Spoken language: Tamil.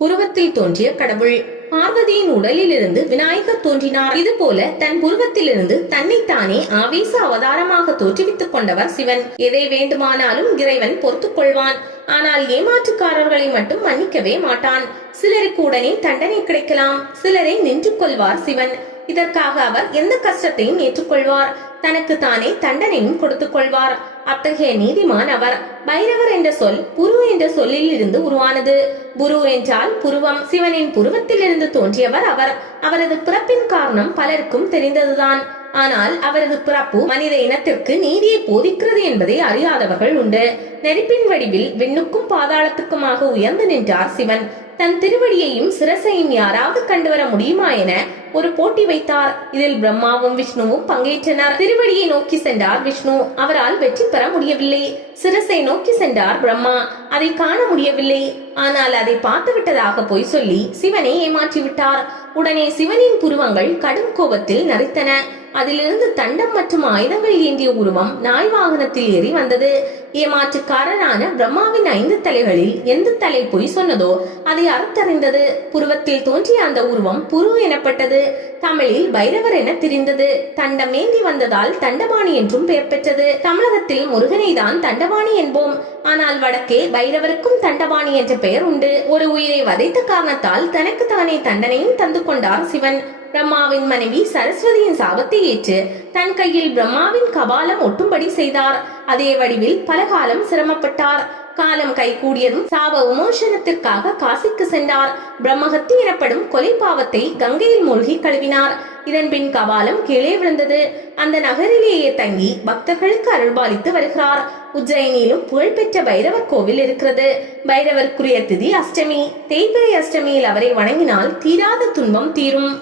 புருவத்தில் தோன்றிய கடவுள். பார்வதியின் உடலில் இருந்து விநாயகர் தோன்றினார். இது போல தன் புருவத்திலிருந்து தன்னைத்தானே ஆவேச அவதாரமாக தோற்றுவித்துக் கொண்டவர் சிவன். எதை வேண்டுமானாலும் இறைவன் பொறுத்துக் கொள்வான். ஆனால் ஏமாற்றுக்காரர்களை மட்டும் மன்னிக்கவே மாட்டான். சிலருக்கு உடனே தண்டனை கிடைக்கலாம், சிலரை நின்று கொள்வார் சிவன். இதற்காக அவர் எந்த கஷ்டத்தையும் ஏற்றுக்கொள்வார். தனக்கு தானே தண்டனையும் கொடுத்துக் கொள்வார். அத்தகைய நீதிமான் அவர். பைரவர் என்ற சொல் புரு என்ற சொல்லில் இருந்து உருவானது. புரு என்றால் புருவம். சிவனின் புருவத்தில் இருந்து தோன்றியவர் அவர். அவரது பிறப்பின் காரணம் பலருக்கும் தெரிந்ததுதான். ஆனால் அவரது பிறப்பு மனித இனத்திற்கு நீதியை போதிக்கிறது என்பதை அறியாதவர்கள் உண்டு. நெருப்பின் வடிவில் விண்ணுக்கும் பாதாளத்துக்குமாக உயர்ந்து நின்றார் சிவன். தன் திருவடியையும் சிரசையும் யாராவது கண்டுவர முடியுமா என ஒரு போட்டி வைத்தார். இதில் பிரம்மாவும் விஷ்ணுவும் பங்கேற்றனர். திருவடியை நோக்கி சென்றார் விஷ்ணு. அவரால் வெற்றி பெற முடியவில்லை. சிரசை நோக்கி சென்றார் பிரம்மா. அதை காண முடியவில்லை. ஆனால் அதை பார்த்து விட்டதாக பொய் சொல்லி சிவனை ஏமாற்றி விட்டார். உடனே சிவனின் புருவங்கள் கடும் கோபத்தில் நரைத்தன. அதிலிருந்து தண்டம் மற்றும் ஆயுதங்கள் ஏந்திய உருவம் நாய் வாகனத்தில் ஏறி வந்தது. ஏமாற்றுக்காரரான பிரம்மாவின் 5 தலைகளில் எந்த தலை பொய் சொன்னதோ அதை அறுத்தறிந்தது. புருவத்தில் தோன்றிய அந்த உருவம் புரு எனப்பட்டது. தமிழில் பைரவர் என தெரிந்தது. தண்டம் ஏந்தி வந்ததால் தண்டபாணி என்றும் பெயர் பெற்றது. தமிழகத்தில் முருகனை தான் தண்டபாணி என்போம். ஆனால் வடக்கே பைரவருக்கும் தண்டபாணி என்ற பெயர் உண்டு. ஒரு உயிரை வதைத்த காரணத்தால் தனக்கு தானே தண்டனையும் தந்து கொண்டார் சிவன். பிரம்மாவின் மனைவி சரஸ்வதியின் சாபத்தை ஏற்று தன் கையில் பிரம்மாவின் கபாலம் ஒட்டும்படி செய்தார். அதே வடிவில் பல காலம் சிரமப்பட்டார். காலம் கை கூடியதும் சாப விமோசனத்திற்காக காசிக்கு சென்றார். பிரம்மஹத்தி எனப்படும் கொலை பாவத்தை கங்கையில் மூழ்கி கழுவினார். இதன் பின் கபாலம் கீழே விழுந்தது. அந்த நகரிலேயே தங்கி பக்தர்களுக்கு அருள்பாலித்து வருகிறார். உஜ்ஜயினியிலும் புகழ்பெற்ற பைரவர் கோவில் இருக்கிறது. பைரவருக்குரிய திதி அஷ்டமி. தேய்பிறை அஷ்டமியில் அவரை வணங்கினால் தீராத துன்பம் தீரும்.